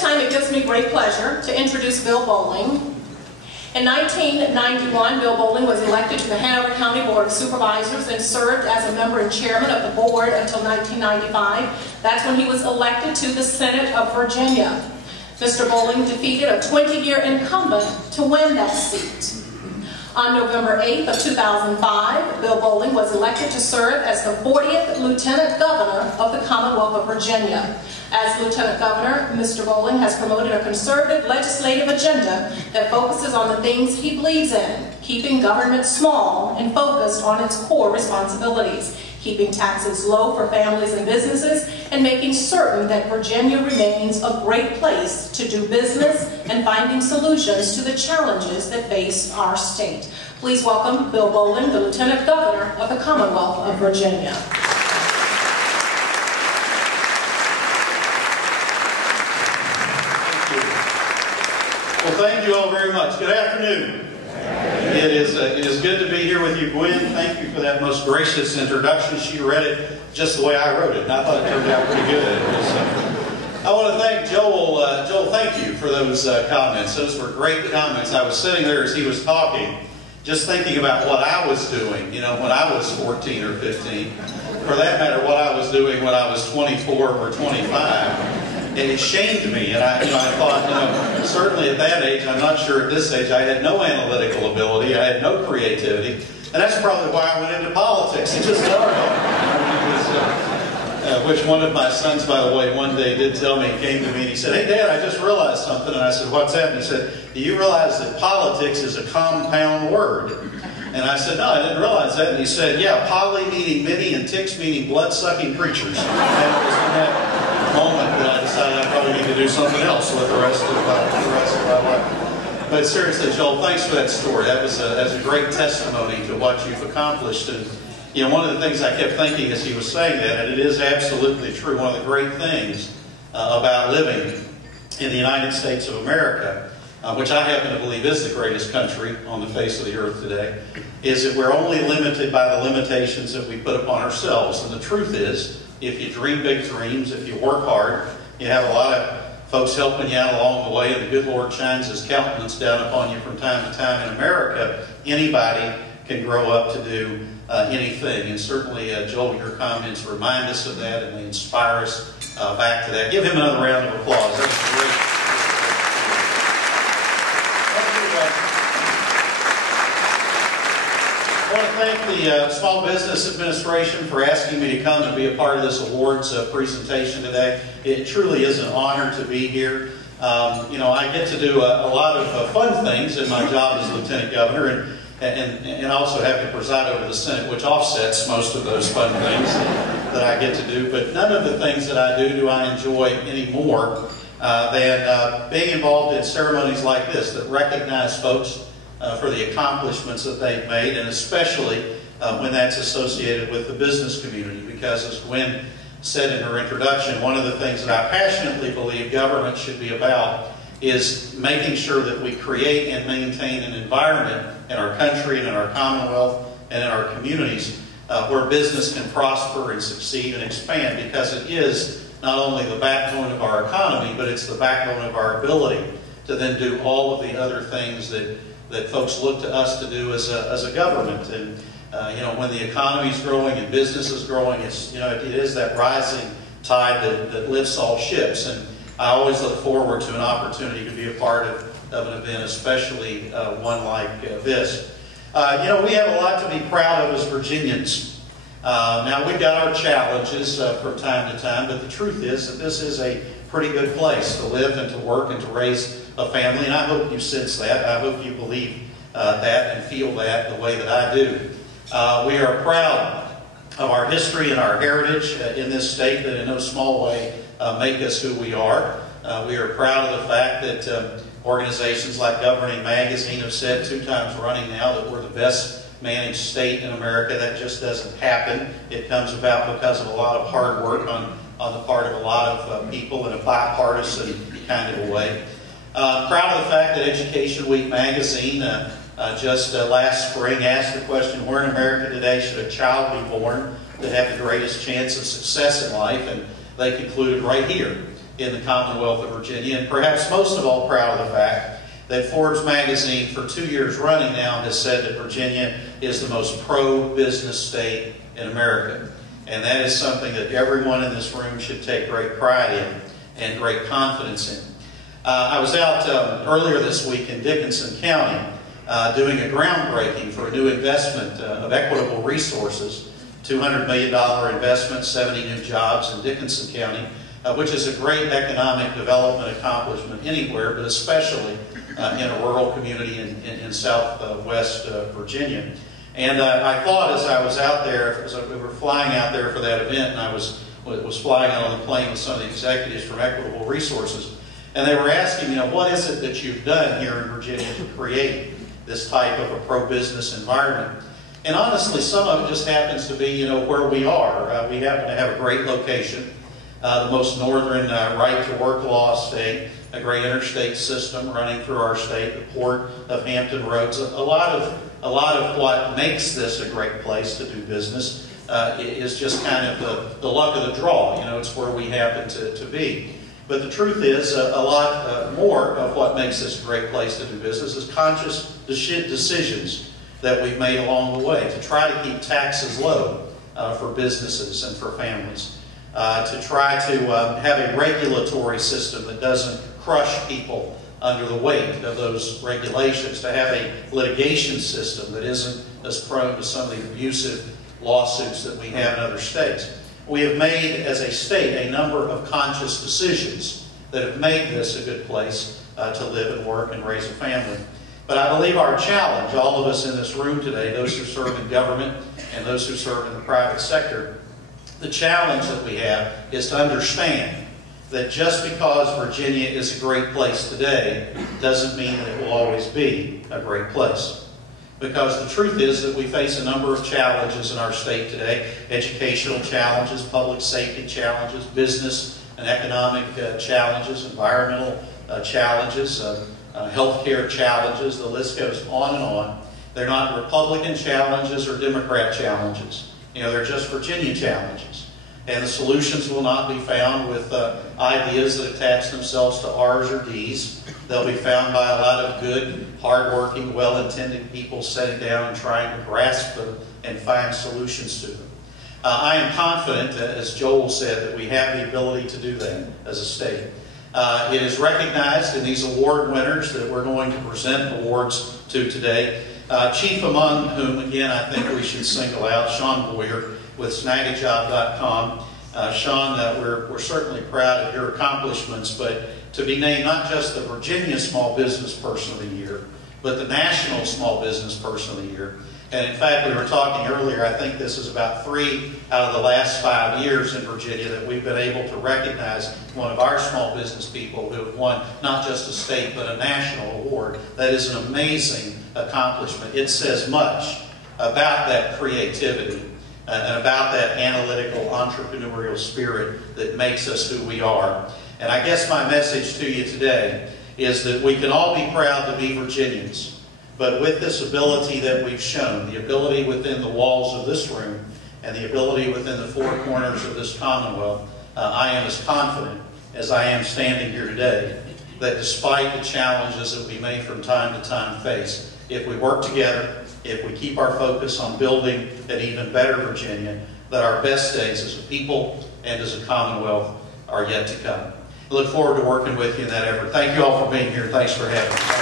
this time, it gives me great pleasure to introduce Bill Bowling. In 1991, Bill Bowling was elected to the Hanover County Board of Supervisors and served as a member and chairman of the board until 1995. That's when he was elected to the Senate of Virginia. Mr. Bowling defeated a 20-year incumbent to win that seat. On November 8th of 2005, Bill Bowling was elected to serve as the 40th Lieutenant Governor of the Commonwealth of Virginia. As Lieutenant Governor, Mr. Bowling has promoted a conservative legislative agenda that focuses on the things he believes in, keeping government small and focused on its core responsibilities, keeping taxes low for families and businesses, and making certain that Virginia remains a great place to do business and finding solutions to the challenges that face our state. Please welcome Bill Bowling, the Lieutenant Governor of the Commonwealth of Virginia. Well, thank you all very much. Good afternoon. It is good to be here with you, Gwen. Thank you for that most gracious introduction. She read it just the way I wrote it, and I thought it turned out pretty good. I want to thank Joel. Joel, thank you for those comments. Those were great comments. I was sitting there as he was talking, just thinking about what I was doing, you know, when I was 14 or 15. For that matter, what I was doing when I was 24 or 25. And it shamed me, and I thought, certainly at that age, I'm not sure at this age, I had no analytical ability, I had no creativity, and that's probably why I went into politics. It just dawned on me. Which one of my sons, by the way, one day did tell me, he came to me and he said, "Hey Dad, I just realized something." And I said, "What's that?" And he said, "Do you realize that politics is a compound word?" And I said, "No, I didn't realize that." And he said, "Yeah, poly meaning many and ticks meaning blood-sucking creatures." And it was in that moment that I decided I probably need to do something else with the rest of my life. But seriously, Joel, thanks for that story. That was a great testimony to what you've accomplished. And one of the things I kept thinking as he was saying that, and it is absolutely true, one of the great things about living in the United States of America, which I happen to believe is the greatest country on the face of the earth today, is that we're only limited by the limitations that we put upon ourselves. And the truth is, if you dream big dreams, if you work hard, you have a lot of folks helping you out along the way, and the good Lord shines His countenance down upon you from time to time. In America, anybody can grow up to do anything. And certainly, Joel, your comments remind us of that, and they inspire us back to that. Give him another round of applause. That's great. I want to thank the Small Business Administration for asking me to come and be a part of this awards presentation today. It truly is an honor to be here. I get to do a lot of fun things in my job as Lieutenant Governor, and also have to preside over the Senate, which offsets most of those fun things that I get to do. But none of the things that I do I enjoy any more than being involved in ceremonies like this that recognize folks for the accomplishments that they've made, and especially when that's associated with the business community. Because as Gwen said in her introduction, one of the things that I passionately believe government should be about is making sure that we create and maintain an environment in our country and in our Commonwealth and in our communities where business can prosper and succeed and expand, because it is not only the backbone of our economy, but it's the backbone of our ability to then do all of the other things that folks look to us to do as a government. And when the economy is growing and business is growing, it is that rising tide that lifts all ships. And I always look forward to an opportunity to be a part of an event, especially one like this. We have a lot to be proud of as Virginians. Now, we've got our challenges from time to time, but the truth is that this is a pretty good place to live and to work and to raise a family, and I hope you sense that. I hope you believe that and feel that the way that I do. We are proud of our history and our heritage in this state that in no small way make us who we are. We are proud of the fact that organizations like Governing Magazine have said 2 times running now that we're the best managed state in America. That just doesn't happen. It comes about because of a lot of hard work on the part of a lot of people in a bipartisan kind of a way. Proud of the fact that Education Week magazine just last spring asked the question, where in America today should a child be born that have the greatest chance of success in life? And they concluded right here in the Commonwealth of Virginia, and perhaps most of all proud of the fact that Forbes magazine for 2 years running now has said that Virginia is the most pro-business state in America. And that is something that everyone in this room should take great pride in and great confidence in. I was out earlier this week in Dickinson County doing a groundbreaking for a new investment of Equitable Resources, $200 million investment, 70 new jobs in Dickinson County, which is a great economic development accomplishment anywhere, but especially in a rural community in southwest Virginia. And I thought as I was out there, as we were flying out there for that event, and I was flying out on the plane with some of the executives from Equitable Resources, and they were asking, what is it that you've done here in Virginia to create this type of a pro-business environment? And honestly, some of it just happens to be, where we are. We happen to have a great location, the most northern right-to-work law state, a great interstate system running through our state, the port of Hampton Roads. A lot of what makes this a great place to do business is just kind of the luck of the draw. It's where we happen to be. But the truth is, a lot more of what makes this a great place to do business is conscious decisions that we've made along the way to try to keep taxes low for businesses and for families, to try to have a regulatory system that doesn't crush people under the weight of those regulations, to have a litigation system that isn't as prone to some of the abusive lawsuits that we have in other states. We have made, as a state, a number of conscious decisions that have made this a good place to live and work and raise a family. But I believe our challenge, all of us in this room today, those who serve in government and those who serve in the private sector, the challenge that we have is to understand that just because Virginia is a great place today doesn't mean that it will always be a great place. Because the truth is that we face a number of challenges in our state today: educational challenges, public safety challenges, business and economic challenges, environmental challenges, healthcare challenges. The list goes on and on. They're not Republican challenges or Democrat challenges. They're just Virginia challenges. And the solutions will not be found with ideas that attach themselves to R's or D's. They'll be found by a lot of good, hardworking, well-intended people sitting down and trying to grasp them and find solutions to them. I am confident, as Joel said, that we have the ability to do that as a state. It is recognized in these award winners that we're going to present awards to today, chief among whom, again, I think we should single out Sean Boyer with snagajob.com. Sean, we're certainly proud of your accomplishments, but to be named not just the Virginia Small Business Person of the Year, but the National Small Business Person of the Year. And in fact, we were talking earlier, I think this is about 3 out of the last 5 years in Virginia that we've been able to recognize one of our small business people who have won not just a state, but a national award. That is an amazing accomplishment. It says much about that creativity and about that analytical, entrepreneurial spirit that makes us who we are. And I guess my message to you today is that we can all be proud to be Virginians. But with this ability that we've shown, the ability within the walls of this room and the ability within the 4 corners of this Commonwealth, I am as confident as I am standing here today that despite the challenges that we may from time to time face, if we work together, if we keep our focus on building an even better Virginia, that our best days as a people and as a Commonwealth are yet to come. I look forward to working with you in that effort. Thank you all for being here. Thanks for having me.